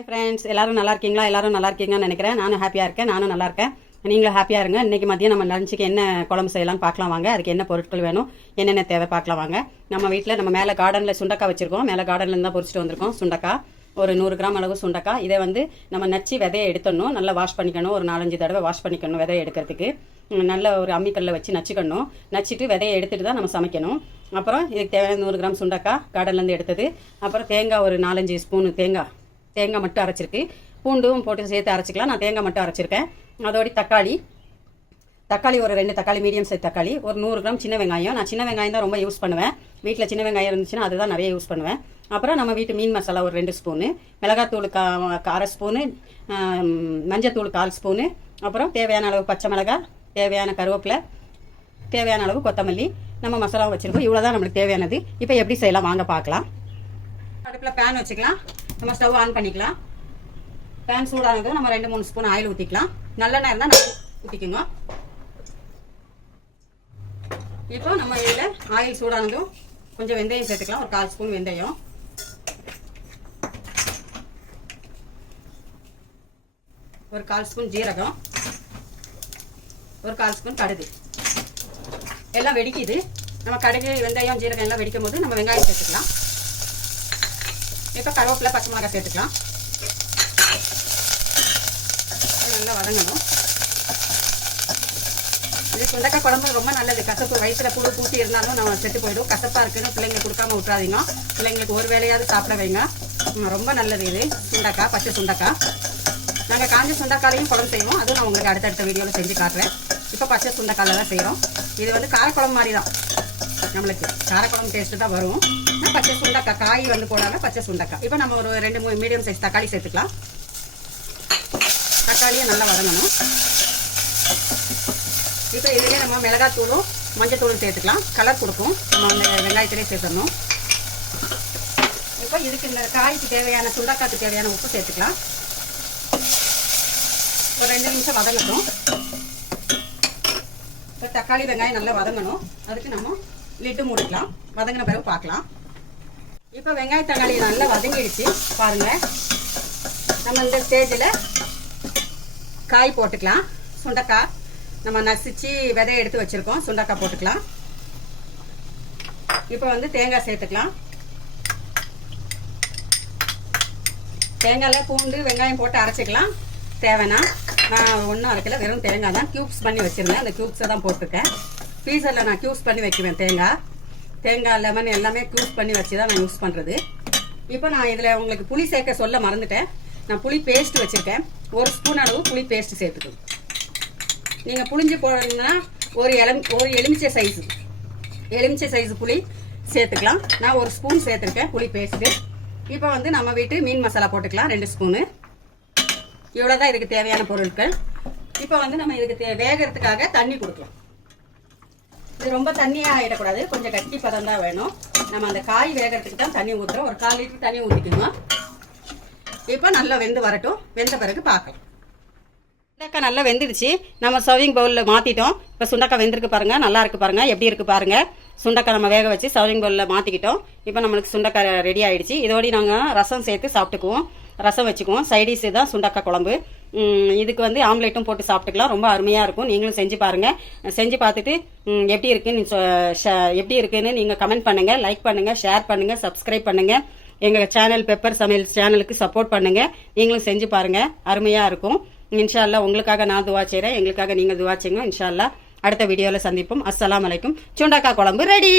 Hi friends, எல்லாரும் நல்லா இருக்கீங்களா? எல்லாரும் நல்லா இருக்கீங்கன்னு நினைக்கிறேன். நானும் ஹாப்பியாக இருக்கேன், நானும் நல்லா இருக்கேன். நீங்களும் ஹாப்பியாக இருங்க. இன்றைக்கி மதியம் நம்ம லஞ்சுக்கு என்ன குழம்பு செய்யலாம்னு பார்க்கலாம் வாங்க. அதுக்கு என்ன பொருட்கள் வேணும், என்னென்ன தேவை பார்க்கலாம் வாங்க. நம்ம வீட்டில் நம்ம மேலே கார்டனில் சுண்டக்காய் வச்சுருக்கோம். மேலே கார்டனில் தான் பொறிச்சிட்டு வந்திருக்கோம். சுண்டக்காய் ஒரு 100 கிராம் அளவு சுண்டக்காய். இதை வந்து நம்ம நச்சு விதையை எடுத்துடணும். நல்லா வாஷ் பண்ணிக்கணும். ஒரு 4-5 தடவை வாஷ் பண்ணிக்கணும் விதையை எடுக்கிறதுக்கு. நல்ல ஒரு அம்மிக்கல்லில் வச்சு நச்சுக்கணும். நச்சுட்டு விதையை எடுத்துகிட்டு தான் நம்ம சமைக்கணும். அப்புறம் இதுக்கு தேவையான 100 கிராம் சுண்டக்காய் கார்டன்லேருந்து எடுத்தது. அப்புறம் தேங்காய் ஒரு 4-5 ஸ்பூனு தேங்காய் மட்டும் அரைச்சிருக்கு. பூண்டும் போட்டு சேர்த்து அரைச்சிக்கலாம். நான் தேங்காய் மட்டும் அரைச்சிருக்கேன். அதோட தக்காளி ஒரு 2 தக்காளி, மீடியம் சைஸ் தக்காளி, ஒரு 100 கிராம் சின்ன வெங்காயம். நான் சின்ன வெங்காயம் தான் ரொம்ப யூஸ் பண்ணுவேன். வீட்டில் சின்ன வெங்காயம் இருந்துச்சுன்னா அதுதான் நிறைய யூஸ் பண்ணுவேன். அப்புறம் நம்ம வீட்டு மீன் மசாலா ஒரு 2 ஸ்பூனு, மிளகாத்தூள் 1/2 ஸ்பூனு, மஞ்சத்தூள் 1/4 ஸ்பூனு, அப்புறம் தேவையான அளவு பச்சை மிளகாய், தேவையான கருவேப்பிலை, தேவையான அளவு கொத்தமல்லி, நம்ம மசாலாவும் வச்சுருக்கோம். இவ்வளோ தான் நம்மளுக்கு தேவையானது. இப்போ எப்படி செய்யலாம் வாங்க பார்க்கலாம். அடுப்பில் பேன் வச்சுக்கலாம். நம்ம ஸ்டவ் ஆன் பண்ணிக்கலாம். பேன் சூடானதும் நம்ம 2-3 ஸ்பூன் ஆயில் ஊற்றிக்கலாம். நல்லெண்ணெய் இருந்தால் நல்லா ஊற்றிக்குங்க. இப்போ நம்ம இதில் ஆயில் சூடானதும் கொஞ்சம் வெந்தயம் சேர்த்துக்கலாம். ஒரு 1/4 ஸ்பூன் வெந்தயம், ஒரு 1/4 ஸ்பூன் ஜீரகம், ஒரு 1/4 ஸ்பூன் கடுகு. எல்லாம் வெடிக்குது. நம்ம கடுகு, வெந்தயம், ஜீரகம் எல்லாம் வெடிக்கும் போது நம்ம வெங்காயம் சேர்த்துக்கலாம். இப்போ கருவேப்பிலை, பச்சை மிளகாய் சேர்த்துக்கலாம். நல்லா வதங்கணும். இது சுண்டக்காய் குழம்பு ரொம்ப நல்லது. கசப்பு வயிற்றில் புழு பூட்டி இருந்தாலும் நம்ம செத்து போயிடும். கசப்பாக இருக்குன்னு பிள்ளைங்களுக்கு கொடுக்காம விட்றாதீங்க. பிள்ளைங்களுக்கு ஒரு வேலையாவது சாப்பிட வைங்க. ரொம்ப நல்லது இது சுண்டக்காய், பச்சை சுண்டக்காய். நாங்கள் காஞ்ச சுண்டக்காலையும் குழம்பு செய்வோம். அதுவும் நான் உங்களுக்கு அடுத்தடுத்த வீடியோவில் செஞ்சு காட்டுறேன். இப்போ பச்சை சுண்டக்காயில் தான் செய்கிறோம். இது வந்து காரக்குழம்பு மாதிரி தான். நம்மளுக்கு காரக்குழம்பு டேஸ்ட்டு தான் வரும். பச்சை சுண்டக்காய் காய் வந்து போடாம பச்சை சுண்டக்காய். இப்போ நம்ம ஒரு 2-3 மீடியம் சைஸ் தக்காளி சேர்த்துக்கலாம். தக்காளியை நல்லா வதங்கணும். இப்போ இதுலேயே நம்ம மிளகாத்தூளும் மஞ்சத்தூளும் சேர்த்துக்கலாம். கலர் கொடுக்கும். நம்ம அந்த வெங்காயத்திலே சேர்த்துடணும். இப்போ இதுக்கு இந்த காய்க்கு தேவையான, சுண்டக்காய்க்கு தேவையான உப்பு சேர்த்துக்கலாம். ஒரு 2 நிமிஷம் வதங்கட்டும். இப்போ தக்காளி வெங்காயம் நல்லா வதங்கணும். அதுக்கு நம்ம லிட்டு மூடிக்கலாம். வதங்கின பிறகு பார்க்கலாம். இப்போ வெங்காய தக்காளி நல்லா வதங்கிடுச்சு பாருங்க. நம்ம இந்த ஸ்டேஜில் காய் போட்டுக்கலாம். சுண்டக்காய் நம்ம நசிச்சு விதைய எடுத்து வச்சிருக்கோம். சுண்டக்காய் போட்டுக்கலாம். இப்போ வந்து தேங்காய் சேர்த்துக்கலாம். தேங்காயில் பூண்டு வெங்காயம் போட்டு அரைச்சிக்கலாம். தேவைன்னா நான் ஒன்றும் அரைக்கல, வெறும் தேங்காய் தான் க்யூப்ஸ் பண்ணி வச்சுருந்தேன். அந்த க்யூப்ஸை தான் போட்டிருக்கேன். ஃப்ரீசரில் நான் க்யூப்ஸ் பண்ணி வைக்குவேன். தேங்காய் லெமன் எல்லாமே க்யூஸ் பண்ணி வச்சு தான் நான் யூஸ் பண்ணுறது. இப்போ நான் இதில் உங்களுக்கு புளி சேர்க்க சொல்ல மறந்துட்டேன். நான் புளி பேஸ்ட் வச்சுருக்கேன். 1 ஸ்பூன் அளவு புளி பேஸ்ட் சேர்த்துக்கணும். நீங்கள் புளிஞ்சு போடணுன்னா ஒரு எலுமிச்சை சைஸு புளி சேர்த்துக்கலாம். நான் 1 ஸ்பூன் சேர்த்துருக்கேன் புளி பேஸ்ட்டு. இப்போ வந்து நம்ம வீட்டு மீன் மசாலா போட்டுக்கலாம் 2 ஸ்பூனு. இவ்வளோ தான் இதுக்கு தேவையான பொருட்கள். இப்போ வந்து நம்ம இதுக்கு வேகிறதுக்காக தண்ணி கொடுக்கலாம். இது ரொம்ப தண்ணியாக ஆகிடக்கூடாது, கொஞ்சம் கட்டி பதம் தான் வேணும். நம்ம அந்த காய் வேகிறதுக்கு தான் தண்ணி ஊற்றுறோம். ஒரு 1/4 லிட்டர் தண்ணி ஊற்றிக்கணும். இப்போ நல்லா வெந்து வரட்டும். வெந்த பிறகு பார்க்கலாம். சுண்டக்காய் நல்லா வெந்துடுச்சு. நம்ம சர்விங் பவுலில் மாற்றிட்டோம். இப்போ சுண்டக்காய் வெந்திருக்கு பாருங்கள். நல்லா இருக்குது பாருங்கள். எப்படி இருக்குது பாருங்கள். சுண்டக்காய் நம்ம வேக வச்சு சர்விங் பவுலில் மாற்றிக்கிட்டோம். இப்போ நம்மளுக்கு சுண்டக்காய் ரெடி ஆகிடுச்சு. இதோடு நாங்கள் ரசம் சேர்த்து சாப்பிட்டுக்குவோம். ரசம் வச்சுக்குவோம். சைடிஷ் தான் சுண்டக்காய் குழம்பு. இதுக்கு வந்து ஆம்லேட்டும் போட்டு சாப்பிட்டுக்கலாம். ரொம்ப அருமையாக இருக்கும். நீங்களும் செஞ்சு பாருங்கள். செஞ்சு பார்த்துட்டு எப்படி இருக்குன்னு நீங்கள் கமெண்ட் பண்ணுங்கள், லைக் பண்ணுங்கள், ஷேர் பண்ணுங்கள், சப்ஸ்கிரைப் பண்ணுங்கள். எங்கள் சேனல் பெப்பர் சமையல் சேனலுக்கு சப்போர்ட் பண்ணுங்கள். நீங்களும் செஞ்சு பாருங்கள். அருமையாக இருக்கும். இன்ஷா அல்லாஹ் உங்களுக்காக நான் துவா செய்கிறேன். எங்களுக்காக நீங்கள் துவா செய்யுங்க. இன்ஷா அல்லாஹ் அடுத்த வீடியோவில் சந்திப்போம். அஸ்ஸலாமு அலைக்கும். சுண்டக்காய் குழம்பு ரெடி.